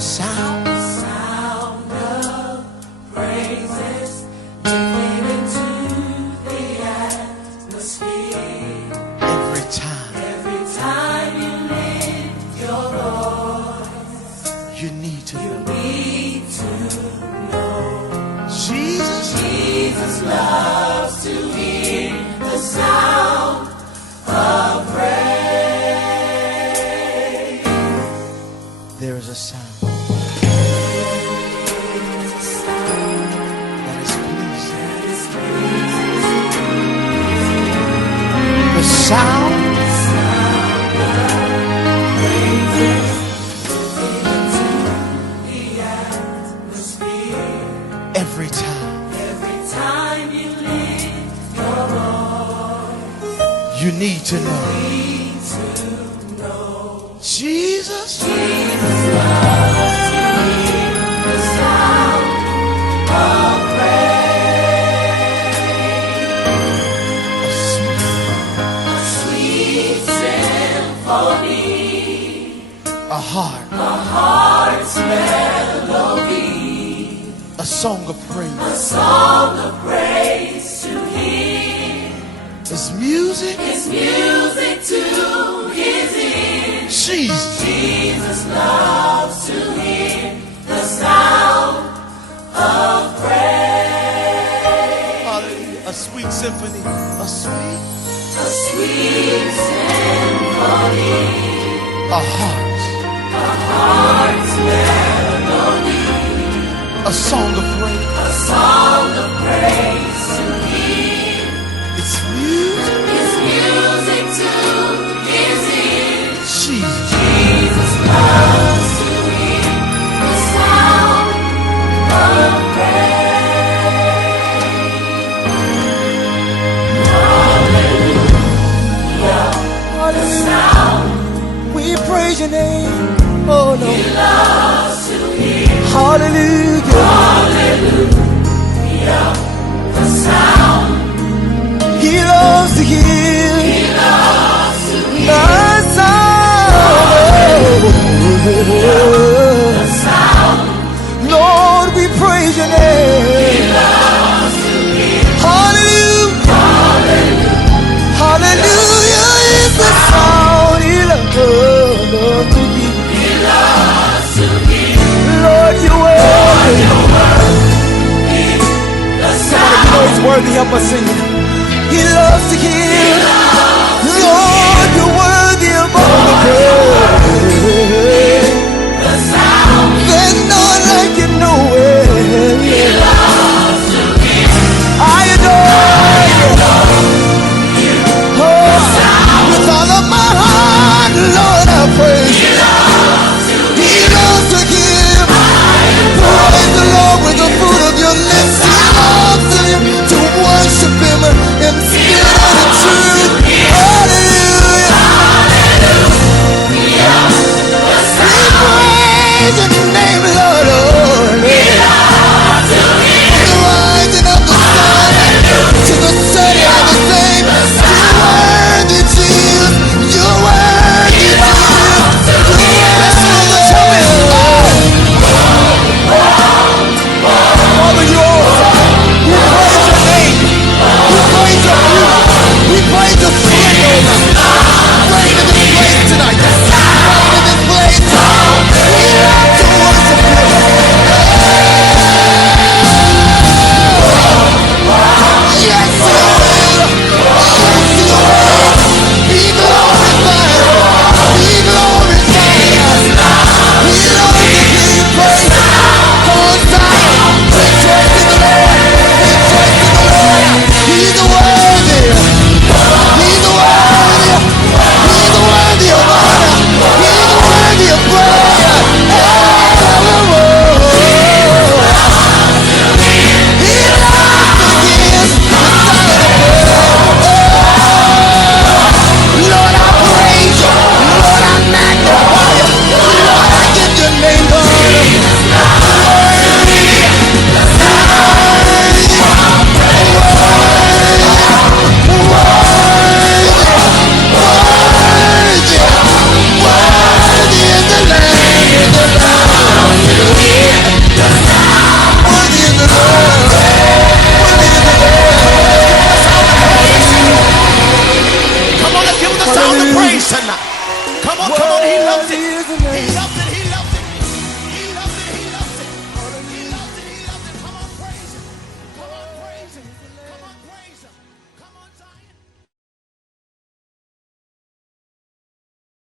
sound of praises lifted into the atmosphere. Every time you lift your voice, you need to know. Jesus loves to hear the sound of praise. There is a sound. The sound of praises into the atmosphere. Every time you lift your voice, you need to know. Jesus loves to hear the sound of a heart's melody, a song of praise to hear. His music to his ears. Jesus loves to hear the sound of praise. Hallelujah. A sweet symphony, a sweet symphony. A heart's melody, a song of praise to hear. It's music to his ears. Jesus loves to hear the sound of praise. Hallelujah, the sound. We praise your name, oh Lord. He loves to hear. Hallelujah. Hallelujah. The sound. He loves to hear. He loves to hear. The sound. The sound. Lord, we praise your name. He loves to hear. Hallelujah. Hallelujah. Hallelujah is the sound. He loves to hear. He loves to hear. Lord, you're worthy. The sound. You know he's worthy. Help us sing it. He loves to hear. Lord, you're worthy of all the praise. The sound. There's none like you nowhere. He loves to hear. I adore you. Oh, with all of my heart, Lord, I praise you. He loves to give. Praise the Lord with the fruit of your lips. He loves to worship him in spirit and in truth. Hallelujah. We praise your name, Lord. The rising of the sun to the setting of the same. You're worthy, Jesus. You're worthy, Jesus. Father, you're awesome. We praise your name. We praise your beauty. We praise your splendor. Reign in this place tonight. Reign in this place. We love to worship you. Lord, he loves it. Worthy is the He name. loves it.